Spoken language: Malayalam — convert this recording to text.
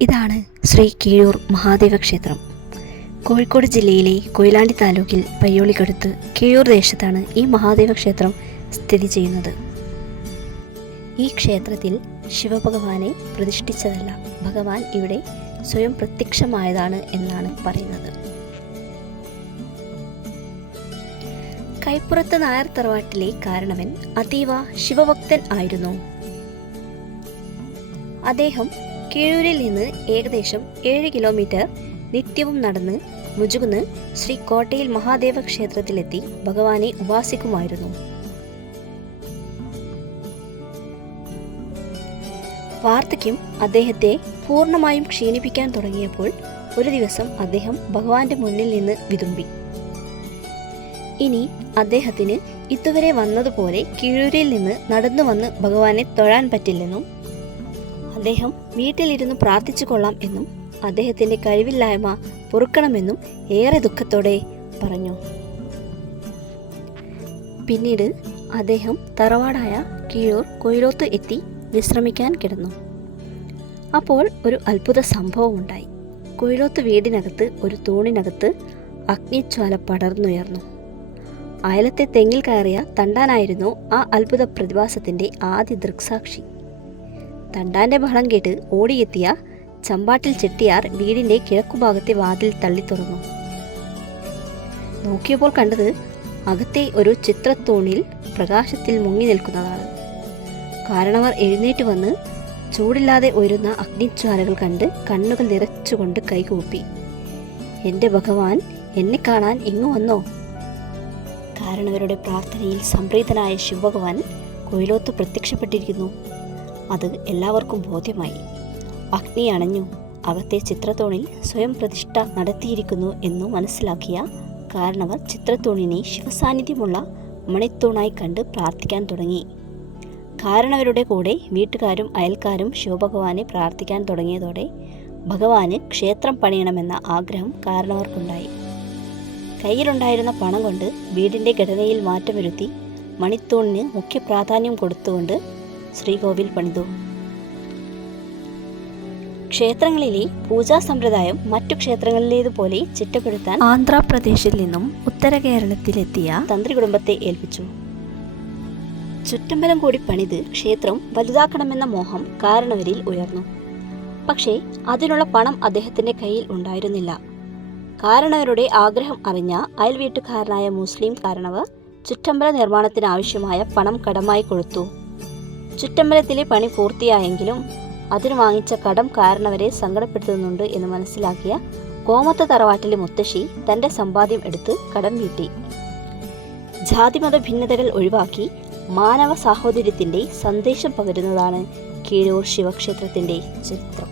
ഇതാണ് ശ്രീ കീഴൂർ മഹാദേവ ക്ഷേത്രം. കോഴിക്കോട് ജില്ലയിലെ കൊയിലാണ്ടി താലൂക്കിൽ പയ്യോളിക്കടുത്ത് കീഴൂർ ദേശത്താണ് ഈ മഹാദേവ ക്ഷേത്രം സ്ഥിതി ചെയ്യുന്നത്. ഈ ക്ഷേത്രത്തിൽ ശിവഭഗവാനെ പ്രതിഷ്ഠിച്ചതല്ല ഭഗവാൻ ഇവിടെ സ്വയം പ്രത്യക്ഷമായതാണ് എന്നാണ് പറയുന്നത്. കൈപ്പുറത്ത് നായർ തറവാട്ടിലെ കാരണവൻ അതീവ ശിവഭക്തൻ ആയിരുന്നു. അദ്ദേഹം കീഴൂരിൽ നിന്ന് ഏകദേശം ഏഴ് കിലോമീറ്റർ നിത്യവും നടന്ന് മുജുകുന്ന് ശ്രീ കോട്ടയിൽ മഹാദേവ ക്ഷേത്രത്തിലെത്തി ഭഗവാനെ ഉപാസിക്കുമായിരുന്നു. വാർദ്ധക്യം അദ്ദേഹത്തെ പൂർണമായും ക്ഷീണിപ്പിക്കാൻ തുടങ്ങിയപ്പോൾ ഒരു ദിവസം അദ്ദേഹം ഭഗവാന്റെ മുന്നിൽ നിന്ന് വിതുമ്പി. ഇനി അദ്ദേഹത്തിന് ഇതുവരെ വന്നതുപോലെ കീഴൂരിൽ നിന്ന് നടന്നു വന്ന് ഭഗവാനെ തൊഴാൻ പറ്റില്ലെന്നും അദ്ദേഹം വീട്ടിലിരുന്ന് പ്രാർത്ഥിച്ചു കൊള്ളാം എന്നും അദ്ദേഹത്തിന്റെ കഴിവില്ലായ്മ പൊറുക്കണമെന്നും ഏറെ ദുഃഖത്തോടെ പറഞ്ഞു. പിന്നീട് അദ്ദേഹം തറവാടായ കീഴൂർ കൊയിലോത്ത് എത്തി വിശ്രമിക്കാൻ കിടന്നു. അപ്പോൾ ഒരു അത്ഭുത സംഭവം ഉണ്ടായി. കൊയിലോത്ത് വീടിനകത്ത് ഒരു തൂണിനകത്ത് അഗ്നിജ്വാല പടർന്നുയർന്നു. അയലത്തെ തെങ്ങിൽ കയറിയ തണ്ടാനായിരുന്നു ആ അത്ഭുത പ്രതിഭാസത്തിന്റെ ആദ്യ ദൃക്സാക്ഷി. തണ്ടാന്റെ ബഹളം കേട്ട് ഓടിയെത്തിയ ചമ്പാട്ടിൽ ചെട്ടിയാർ വീടിന്റെ കിഴക്കുഭാഗത്തെ വാതിൽ തള്ളി തുറന്നു. നോക്കിയപ്പോൾ കണ്ടത് അകത്തെ ഒരു ചിത്രത്തൂണിൽ പ്രകാശത്തിൽ മുങ്ങി നിൽക്കുന്നതാണ്. കാരണവർ എഴുന്നേറ്റ് വന്ന് ചൂടില്ലാതെ ഉയരുന്ന അഗ്നിജ്വാലകൾ കണ്ട് കണ്ണുകൾ നിറച്ചുകൊണ്ട് കൈകൂപ്പി. എന്റെ ഭഗവാൻ എന്നെ കാണാൻ ഇങ്ങു വന്നോ? കാരണവരുടെ പ്രാർത്ഥനയിൽ സംപ്രീതനായ ശിവഭഗവാൻ കൊയിലോത്ത് പ്രത്യക്ഷപ്പെട്ടിരിക്കുന്നു. അത് എല്ലാവർക്കും ബോധ്യമായി. അഗ്നി അണഞ്ഞു. അകത്തെ ചിത്രത്തോണിൽ സ്വയം പ്രതിഷ്ഠ നടത്തിയിരിക്കുന്നു എന്നു മനസ്സിലാക്കിയ കാരണവർ ചിത്രത്തോണിനെ ശിവസാന്നിധ്യമുള്ള മണിത്തൂണായി കണ്ട് പ്രാർത്ഥിക്കാൻ തുടങ്ങി. കാരണവരുടെ കൂടെ വീട്ടുകാരും അയൽക്കാരും ശിവഭഗവാനെ പ്രാർത്ഥിക്കാൻ തുടങ്ങിയതോടെ ഭഗവാന് ക്ഷേത്രം പണിയണമെന്ന ആഗ്രഹം കാരണവർക്കുണ്ടായി. കയ്യിലുണ്ടായിരുന്ന പണം കൊണ്ട് വീടിന്റെ ഘടനയിൽ മാറ്റം വരുത്തി മണിത്തൂണിന് മുഖ്യ പ്രാധാന്യം കൊടുത്തുകൊണ്ട് ശ്രീകോവിൽ പണിതു. ക്ഷേത്രങ്ങളിലെ പൂജാ സമ്പ്രദായം മറ്റു ക്ഷേത്രങ്ങളിലേതുപോലെ ചിട്ടപ്പെടുത്താൻ ആന്ധ്രാപ്രദേശിൽ നിന്നും ഉത്തര കേരളത്തിലെത്തിയ തന്ത്രി കുടുംബത്തെ ഏൽപ്പിച്ചു. ചുറ്റമ്പലം കൂടി പണിത് ക്ഷേത്രം വലുതാക്കണമെന്ന മോഹം കാരണവരിൽ ഉയർന്നു. പക്ഷേ അതിനുള്ള പണം അദ്ദേഹത്തിന്റെ കയ്യിൽ ഉണ്ടായിരുന്നില്ല. കാരണവരുടെ ആഗ്രഹം അറിഞ്ഞ അയൽവീട്ടുകാരനായ മുസ്ലിം കാരണവർ ചുറ്റമ്പല നിർമ്മാണത്തിനാവശ്യമായ പണം കടമായി കൊടുത്തു. ചുറ്റമ്പലത്തിലെ പണി പൂർത്തിയായെങ്കിലും അതിന് വാങ്ങിച്ച കടം കാരണവരെ സങ്കടപ്പെടുത്തുന്നുണ്ട് എന്ന് മനസ്സിലാക്കിയ കോമത്ത തറവാട്ടിലെ മുത്തശ്ശി തന്റെ സമ്പാദ്യം എടുത്ത് കടം വീട്ടി ജാതിമത ഭിന്നതകൾ ഒഴിവാക്കി മാനവ സാഹോദര്യത്തിന്റെ സന്ദേശം പകരുന്നതാണ് കീഴൂർ ശിവക്ഷേത്രത്തിന്റെ ചരിത്രം.